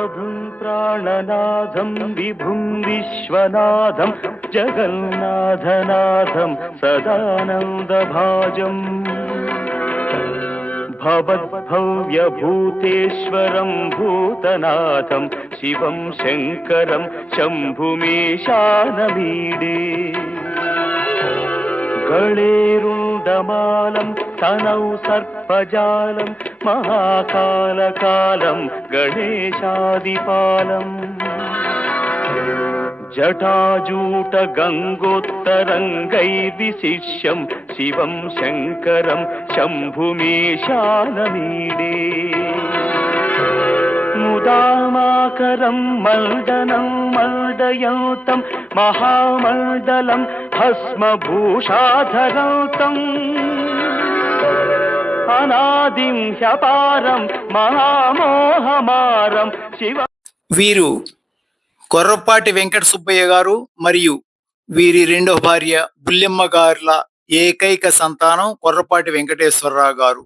प्रभुं प्राणनाथं विभुं विश्वनाथं जगन्नाथनाथं सदानन्दभाजम् भवद्भव्यभूतेश्वरं भूतनाथं शिवं शङ्करं शम्भुमीशानमीडे गणेरुण्डमालं तनौ सर्पजालं महाकालकालं गणेशादिपालम् जटाजूटगङ्गोत्तरङ्गैर्विशिष्यं शिवं शङ्करं शम्भुमीशानमीडे मुदामाकरं मण्डनं मण्डयन्तं महामण्डलं भस्मभूषाधरन्तम् अनादिं ह्यपारं महामोहमारं शिव వీరు కొర్రపాటి వెంకట సుబ్బయ్య గారు మరియు వీరి రెండవ భార్య బుల్లెమ్మ గారుల ఏకైక సంతానం కొర్రపాటి వెంకటేశ్వరరావు గారు.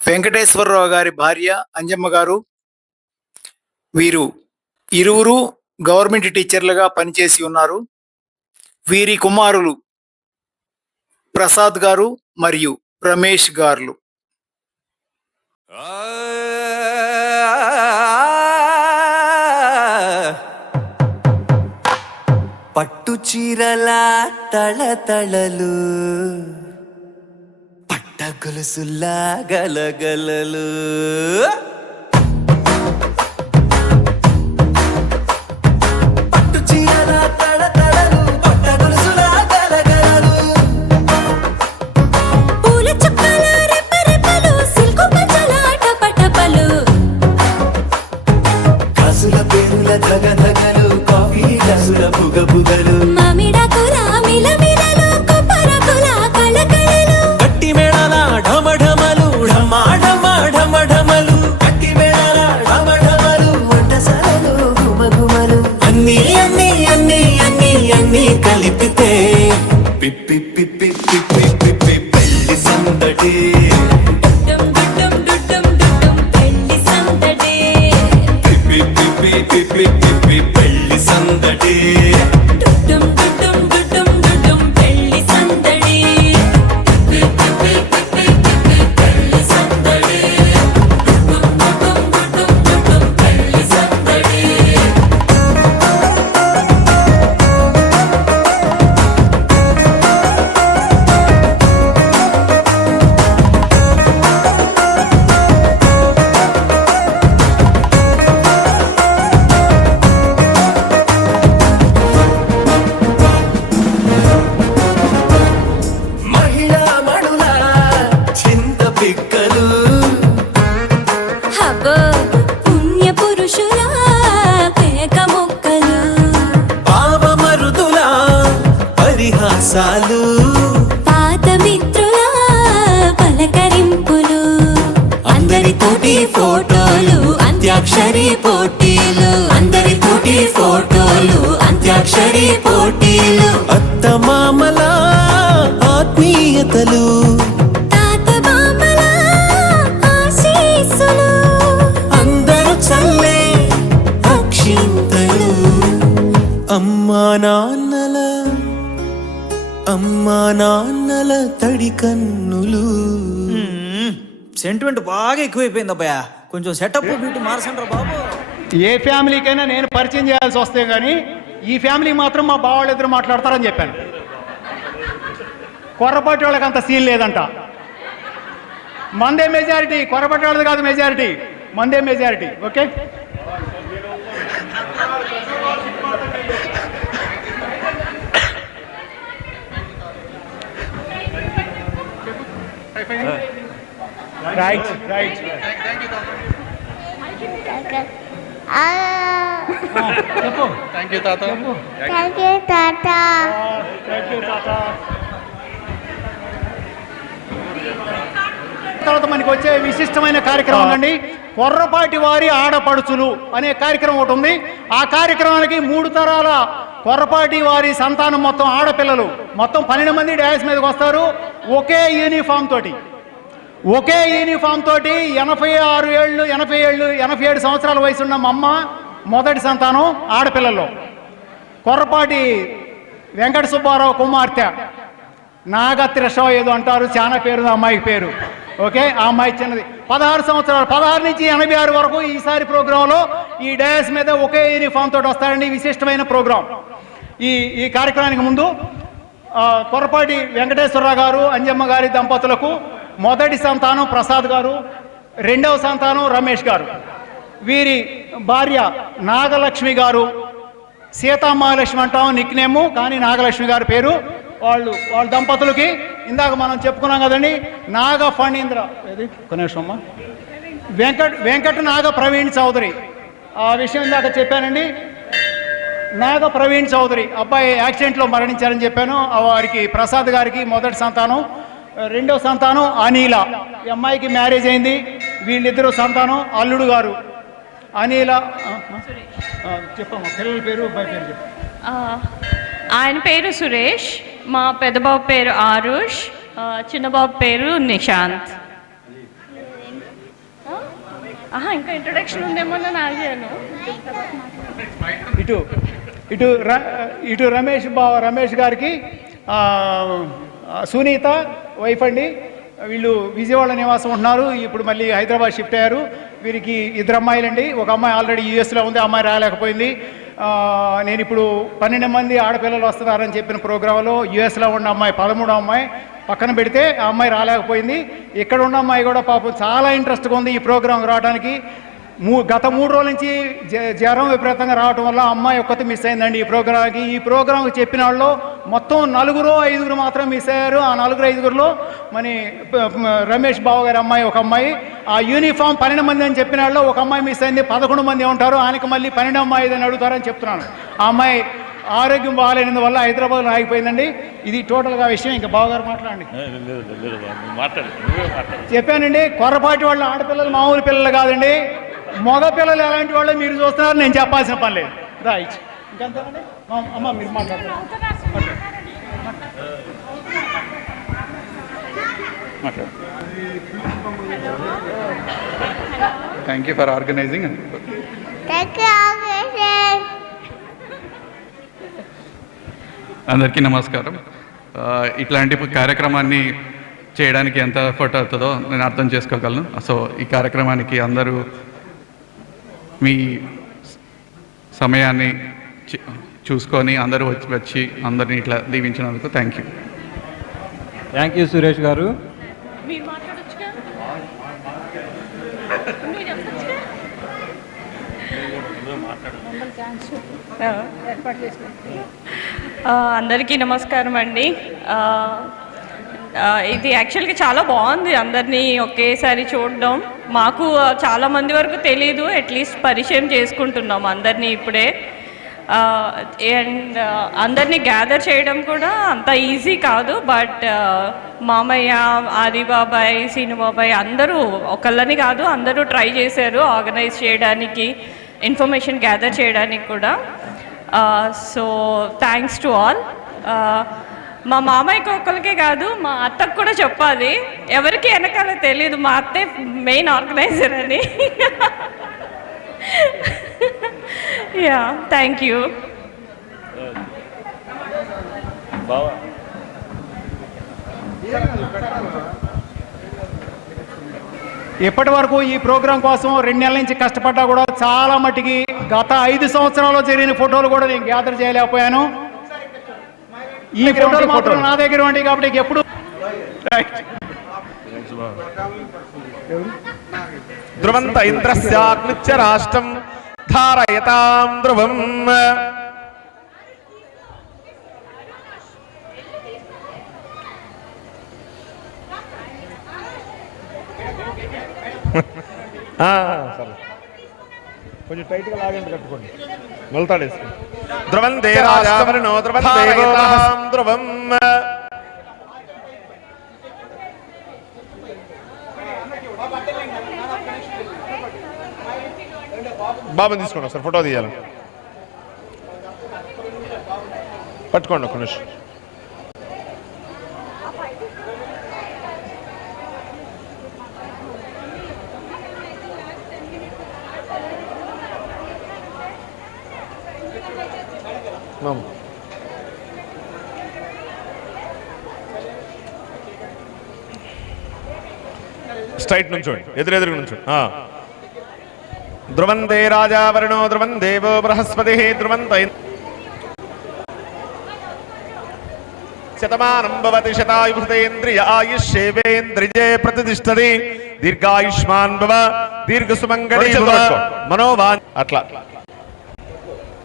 వెంకటేశ్వరరావు గారి భార్య అంజమ్మ గారు. వీరు ఇరువురు గవర్నమెంట్ టీచర్లుగా పనిచేసి ఉన్నారు. వీరి కుమారులు ప్రసాద్ గారు మరియు రమేష్ గారు. పట్టు చీరల తళతళలు, పట్ట గొలుసులా గలగలలు, పట్టు చీరల తళతళలు, పట్ట గొలుసులా గలగలలు, పూల చుక్కల రెపరెపలు, సిల్కు పంచల టపటపలు, కాసుల పేరుల ధగధగలు, కాఫీ గ్లాసుల బుగబుగలు, మామిడాకుల మిలమిలలు, కొబ్బరకుల కళకళలు, గట్టి మేళాల ఢమఢమలు, ఢమాఢమఢమఢమలు, గట్టి మేళాల ఢమఢమలు, వంటసాలలు గుమగుమలు, అన్నీ అన్నీ అన్నీ అన్నీ అన్నీ కలిపితే పిప్పి పిప్పి పిప్పి పిప్పి పెళ్లి సందడి. పాత మిత్రుల పలకరింపులు, అందరితోటి ఫోటోలు, అంత్యాక్షరి పోటీలు, అందరితోటి ఫోటోలు, అంత్యాక్షరి పోటీలు, అత్తమామల ఆత్మీయతలు, తాత మామల ఆశీస్సులు, అందరూ చల్లే అక్షింతలు, అమ్మా నాన్నల తడి కన్నులు. సెంటిమెంట్ బాగా ఎక్కువైపోయింది అబ్బాయా, కొంచెం సెటప్ బ్యూటీ మార్చండి బాబు. ఏ ఫ్యామిలీకైనా నేను పరిచయం చేయాల్సి వస్తే కానీ ఈ ఫ్యామిలీ మాత్రం మా బావాళ్ళు ఇద్దరు మాట్లాడతారని చెప్పాను. కొర్రపాటి వాళ్ళకి అంత సీన్ లేదంట. మందే మెజారిటీ, కొర్రపాటి వాళ్ళది కాదు మెజారిటీ, మందే majority. Okay, right right. Thank you తాత. తర్వాత మనకి వచ్చే విశిష్టమైన కార్యక్రమం అండి, కొర్రపాటి వారి ఆడపడుచులు అనే కార్యక్రమం ఒకటి ఉంది. ఆ కార్యక్రమానికి 3 తరాల కొర్రపాటి వారి సంతానం మొత్తం ఆడపిల్లలు మొత్తం 12 మంది డ్యాన్స్ మీదకి వస్తారు ఒకే యూనిఫామ్ తోటి. ఒకే యూనిఫామ్ తోటి 87 సంవత్సరాల వయసు ఉన్న మా అమ్మ మొదటి సంతానం ఆడపిల్లల్లో. కొర్రపాటి వెంకట సుబ్బారావు కుమార్తె నాగత్రిష ఏదో అంటారు, చాలా పేరు ఆ అమ్మాయికి పేరు. ఓకే, ఆ అమ్మాయి చిన్నది, 16 సంవత్సరాలు, 16 నుంచి 86 వరకు ఈసారి ప్రోగ్రాంలో ఈ డయాస్ మీద ఒకే యూనిఫామ్ తోటి వస్తారండి. విశిష్టమైన ప్రోగ్రాం. ఈ కార్యక్రమానికి ముందు కొర్రపాటి వెంకటేశ్వరరావు గారు, అంజమ్మ గారి దంపతులకు మొదటి సంతానం ప్రసాద్ గారు, రెండవ సంతానం రమేష్ గారు, వీరి భార్య నాగలక్ష్మి గారు, సీతామహాలక్ష్మి అంటాం నిక్నేము, కానీ నాగలక్ష్మి గారి పేరు. వాళ్ళ దంపతులకి ఇందాక మనం చెప్పుకున్నాం కదండి, నాగ ఫణీంద్ర కొనేషమ్మా వెంకట నాగ ప్రవీణ్ చౌదరి, ఆ విషయం ఇందాక చెప్పానండి. నాగ ప్రవీణ్ చౌదరి అబ్బాయి యాక్సిడెంట్లో మరణించారని చెప్పాను. వారికి ప్రసాద్ గారికి మొదటి సంతానం, రెండవ సంతానం అనిల, ఈ అమ్మాయికి మ్యారేజ్ అయింది. వీళ్ళిద్దరూ సంతానం అల్లుడు గారు అనిల. చెప్పమ్మా పిల్లల పేరు, అబ్బాయి పేరు చెప్పు. ఆయన పేరు సురేష్, మా పెద్దబాబు పేరు ఆరుష్, చిన్నబాబు పేరు నిశాంత్. ఇంకా ఇంట్రొడక్షన్ ఉందేమో నేను ఆగాను. ఇటు రమేష్ గారికి సునీత వైఫ్ అండి. వీళ్ళు విజయవాడ నివాసం ఉంటున్నారు, ఇప్పుడు మళ్ళీ హైదరాబాద్ షిఫ్ట్ అయ్యారు. వీరికి 2 అమ్మాయిలండి. ఒక అమ్మాయి ఆల్రెడీ యూఎస్లో ఉంది, అమ్మాయి రాలేకపోయింది. నేను ఇప్పుడు 12 మంది ఆడపిల్లలు వస్తున్నారని చెప్పిన ప్రోగ్రాంలో యూఎస్లో ఉన్న అమ్మాయి 13వ అమ్మాయి పక్కన పెడితే ఆ అమ్మాయి రాలేకపోయింది. ఇక్కడ ఉన్న అమ్మాయి కూడా పాపం చాలా ఇంట్రెస్ట్గా ఉంది ఈ ప్రోగ్రాంకి రావడానికి. గత 3 రోజుల నుంచి జ్వరం విపరీతంగా రావడం వల్ల అమ్మాయి ఒక్కటి మిస్ అయిందండి ఈ ప్రోగ్రాంకి. ఈ ప్రోగ్రాంకి చెప్పిన వాళ్ళు మొత్తం 4-5 మాత్రం మిస్ అయ్యారు. ఆ 4-5లో మరి రమేష్ బావ గారి అమ్మాయి ఒక అమ్మాయి, ఆ యూనిఫామ్ 12 మంది అని చెప్పిన వాళ్ళు ఒక అమ్మాయి మిస్ అయింది. 11 మంది ఉంటారు, ఆయనకి మళ్ళీ 12 అమ్మాయి అని అడుగుతారని చెప్తున్నాను. ఆ అమ్మాయి ఆరోగ్యం బాగాలేనందువల్ల హైదరాబాద్లో ఆగిపోయిందండి. ఇది టోటల్గా విషయం. ఇంకా బావగారు మాట్లాడండి. చెప్పానండి, కొర్రపాటి వాళ్ళ ఆడపిల్లలు మామూలు పిల్లలు కాదండి, మగ పిల్లలు ఎలాంటి వాళ్ళు మీరు చూస్తున్నారు, నేను చెప్పాల్సిన పని లేదు. రైట్, ఇంకంతేనండి. అమ్మ మీరు మాట్లాడారు. Thank you for organising. అందరికీ నమస్కారం. ఇట్లాంటి కార్యక్రమాన్ని చేయడానికి ఎంత ఎఫర్ట్ అవుతుందో నేను అర్థం చేసుకోగలను. సో ఈ కార్యక్రమానికి అందరూ మీ సమయాన్ని చూసుకొని అందరూ వచ్చి అందరినీ ఇట్లా దీవించినందుకు థ్యాంక్ యూ సురేష్ గారు. మీరు మాట్లాడొచ్చుగా, అందరికీ నమస్కారం అండి. ఇది యాక్చువల్గా చాలా బాగుంది అందరినీ ఒకేసారి చూడడం. మాకు చాలా మంది వరకు తెలీదు, అట్లీస్ట్ పరిచయం చేసుకుంటున్నాం అందరినీ ఇప్పుడే. అండ్ అందరినీ గ్యాదర్ చేయడం కూడా అంత ఈజీ కాదు. బట్ మామయ్య, ఆది బాబాయ్, సీను బాబాయ్ అందరూ ఒకళ్ళని కాదు అందరూ ట్రై చేశారు ఆర్గనైజ్ చేయడానికి, ఇన్ఫర్మేషన్ గ్యాదర్ చేయడానికి కూడా. So thanks to all. మా మామయ్యకి ఒక్కరికే కాదు మా అత్తకు కూడా చెప్పాలి, ఎవరికి వెనకాల తెలియదు, మా అత్తే మెయిన్ ఆర్గనైజర్ అని. Yeah, thank you. ఇప్పటి వరకు ఈ ప్రోగ్రాం కోసం 2 నెలల నుంచి కష్టపడ్డా కూడా చాలా మట్టికి గత 5 సంవత్సరాల్లో జరిగిన ఫోటోలు కూడా నేను గ్యాదర్ చేయలేకపోయాను. ఈ ఫోటోలు మాత్రం నా దగ్గర ఉండి కాబట్టి ఎప్పుడు ధ్రువంత ఇంద్రస్యాగ్నిచ్చ రాష్ట్రం ధారయతాం ధ్రువం. కొంచెం టైట్ గా లాగండి, కట్టుకోండి, మొలతాడేసి. ధ్రువం దేవాజావరణో ధ్రువం దేవతాం ధ్రువం. బాబుని తీసుకోండి ఒకసారి, ఫోటో తీయాలి. పట్టుకోండి ఒక నిమిషం. స్ట్రైట్ నుంచోండి, ఎదురెదురు నుంచోండి. ధ్రువంతే రాజావరుణో ధ్రువం దేవో బృహస్పతి ధ్రువంత శతమానం భవతి శతాయుషేంద్రియ ఆయుష్యేవేంద్రియే ప్రతిష్టతి దీర్ఘాయుష్మాన్ భవ దీర్ఘసుమంగళీ భవ మనోవాన్. అట్లా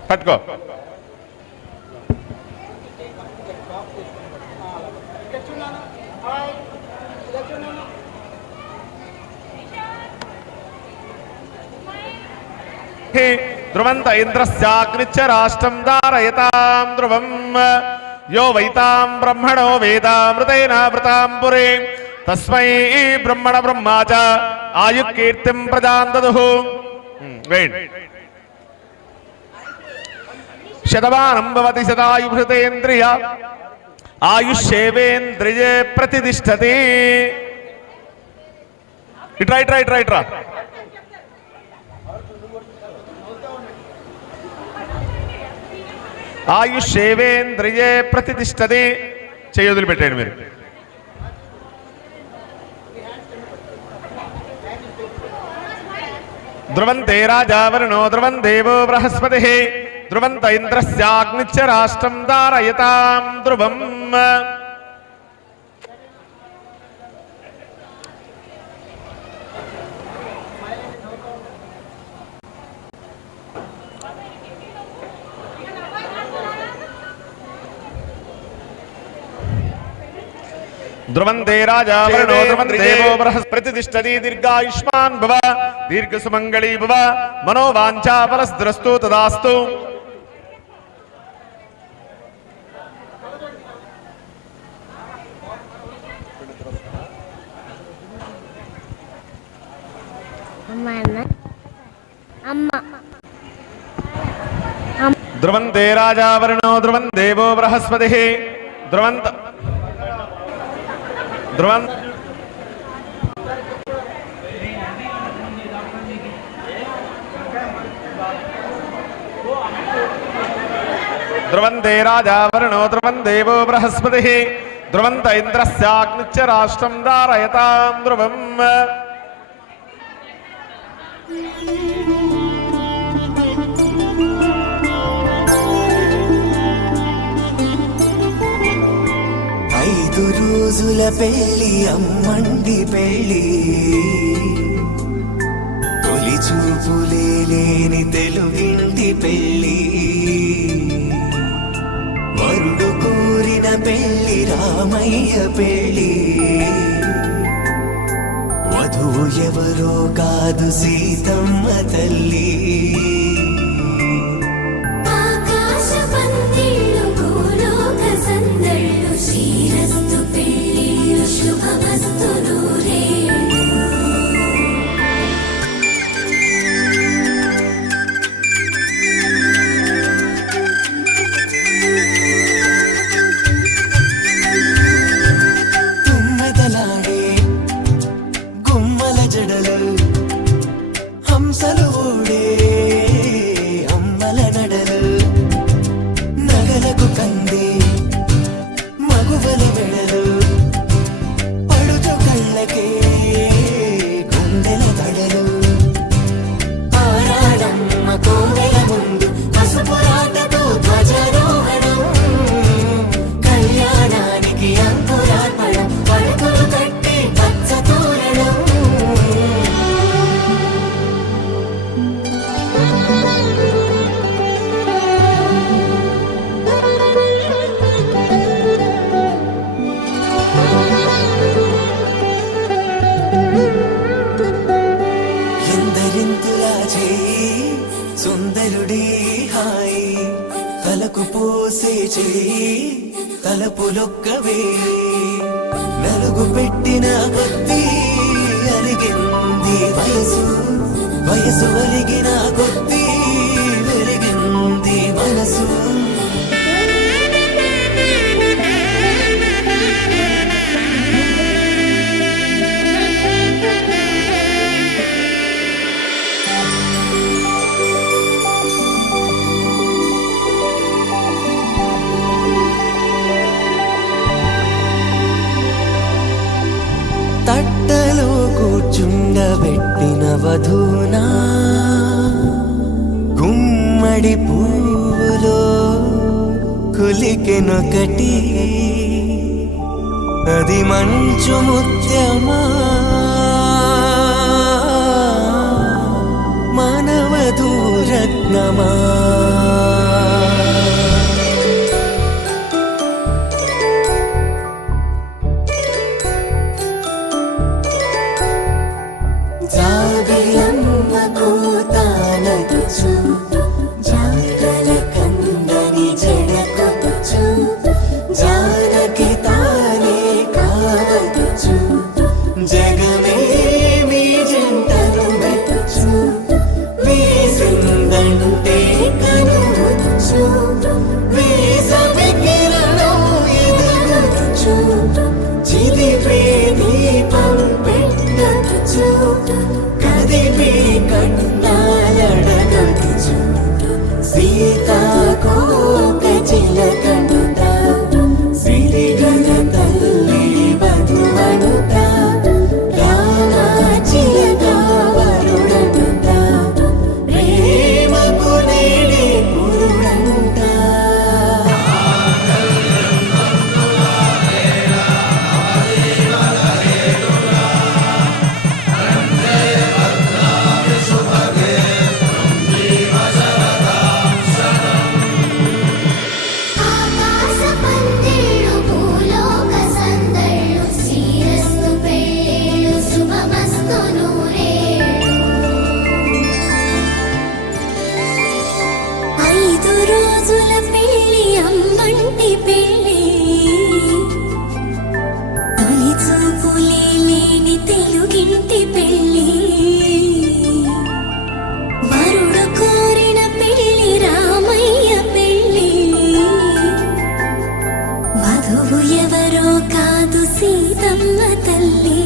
పట్టుకో. ధ్రువంత ఇంద్రస్యాగ్నిచ్చ రాష్ట్రం ధారయతాం ధ్రువం యో వైతాం బ్రహ్మణో వేదామృతేనావృతాం పురే తస్మై బ్రహ్మణ బ్రహ్మా చ ఆయుకీర్తిం ప్రజాం దదుః. శతమానం భవతి శతాయుషేంద్రియ ఆయుష్యేవేంద్రియే ప్రతిష్టతి. ఇట్రా ఇట్రా ఇట్రా ఇట్రా. ఆయుష్యేవేంద్రియే ప్రతిష్టతి. చేయొదులు పెట్టండి మీరు. ధ్రువంతే రాజావరుణో ధ్రువం దేవో బృహస్పతి ధ్రువంత ఇంద్రస్యాగ్నిచ్చ రాష్ట్రం ధారయతాం ధ్రువం. ధ్రువంతే రాజావరుణో ధ్రువం దేవో బృహస్పతి తిష్టతి దీర్ఘాయుష్మాన్ భవ దీర్ఘసుమంగళీ భవ మనోవాంఛా ఫలసిద్ధిరస్తు తదాస్తు. ధ్రువంతే రాజావరుణో ధ్రువం దేవో బృహస్పతి ధ్రువంత ధ్రువం ధ్రువంతే రాజావరుణో ధ్రువం దేవో బృహస్పతి ధ్రువంత ఇంద్రస్యాగ్నిచ్చ రాష్ట్రం ధారయతాం ధ్రువం. ఐదు రోజుల పెళ్లి అమ్మండి పెళ్లి తొలి చూపులే లేని తెలుగింటి పెళ్లి వరుడు కోరిన పెళ్లి రామయ్య పెళ్లి వధువు ఎవరో కాదు సీతమ్మ తల్లి. సుందరుడి హాయి తలకు పోసే చేయి తలపులొక్కవే నలుగు పెట్టిన కొద్దీ అలిగింది వయసు వయసు ఒలిగిన కొద్దీ వెలిగింది మనసు. తట్టలో కూర్చుండబెట్టిన వధూనా గుమ్మడి పువ్వులో కులికెనొకటి అది మంచు ముత్యమా మానవధూరత్నమా జాబిలమ్మ కూతానదుచు జాగల కందని జడకొచ్చు జానకి తానే కావదుచు జగమే మీ జంటను మెచ్చు వీసిందంటే కనువచ్చు వీసవి కిరణం ఎదుగొచ్చు చిదిపే దీపం పెట్టచ్చు కదిపే కన్నాలడగచ్చు సీతాకోక చిలకంట సిరిగల తల్లి వధువనుట రామాచిలక వరుడనుట ప్రేమకు నేడే పురుడంట ఆకాశ పందిళ్ళు భూలోక సందళ్ళు శ్రీరస్తు పెళ్ళిళ్ళు శుభమస్తు నూరేళ్ళు 5 రోజుల పెళ్ళి అమ్మంటి పెళ్ళి తొలి చూపులే లేని తెలుగింటి పెళ్ళి వరుడు కోరిన పెళ్ళి రామయ్య పెళ్ళి వధువు ఎవరో కాదు సీతమ్మ తల్లి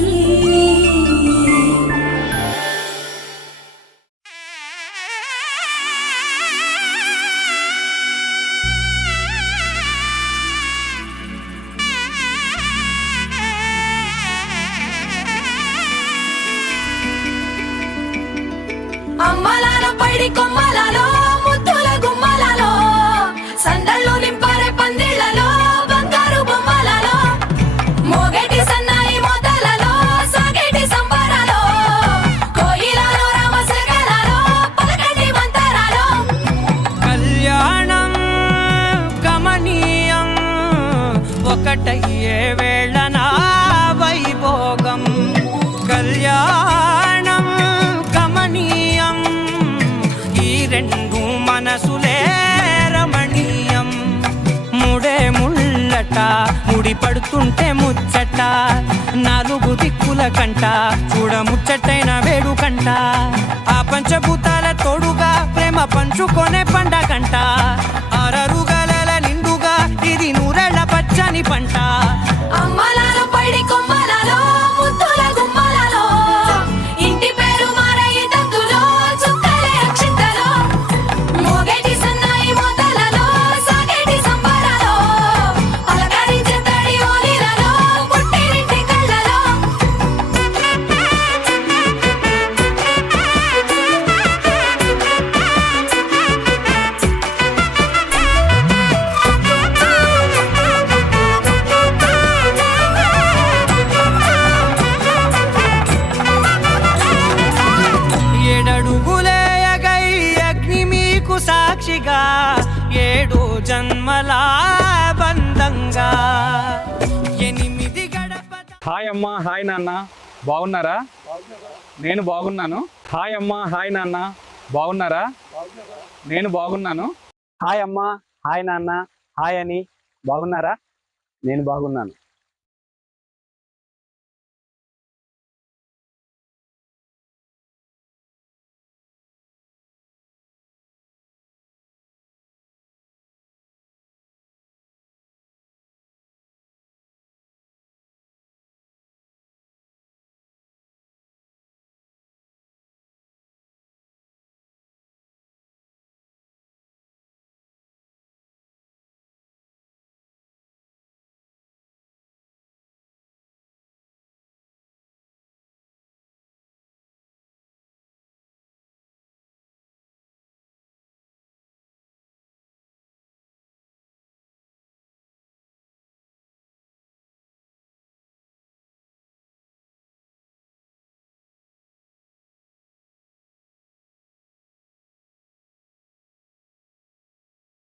అమ్మలాల పైడి కొమ్మలలో ముద్దుల గుమ్మలలో సందళ్ళు నింపారే పందిళ్లలో బంగారు బొమ్మలలో మోగేటి సన్నాయి మోతలలో సాగేటి సంబరాలో కోయిలలో రామశకలలో పలకటి మంతరాలో కళ్యాణం గమనీయం ఒకటయ్యే వేళనా వైభోగం కళ్యాణం గమనీయం ఈ రెండు మనసులే రమణీయం ముడే ముళ్ళట ముడి పడుతుంటే ముచ్చట 4 దిక్కుల కంట చూడ ముచ్చటైన వేడుకంట ఆ పంచభూతాల తోడుగా ప్రేమ పంచుకొనే పండగంట అరరుగలల నిండుగా ఇది నూరెళ్ళ పచ్చని పంట అమ్మలాల పైడి కొమ్మలలో ముద్దుల గుమ్మలలో ఇంటి పేరు మారయ్య తందులో చుక్కలే అక్షింతలో మోగేటి సన్నాయి మోతలలో సాగేటి సంబరాలో పలకరించే తడి ఓలిలలో పుట్టినింటి కళ్ళలో ఏడడుగులేయగై అగ్ని మీకు సాక్షిగా 7 జన్మల బంధంగా 8 గడప హాయ్ అమ్మా హాయ్ నాన్న బాగున్నారా? నేను బాగున్నాను. హాయ్ అమ్మా హాయ్ నాన్న బాగున్నారా? నేను బాగున్నాను. హాయ్ అమ్మా హాయ్ నాన్న హాయ్ అని బాగున్నారా? నేను బాగున్నాను.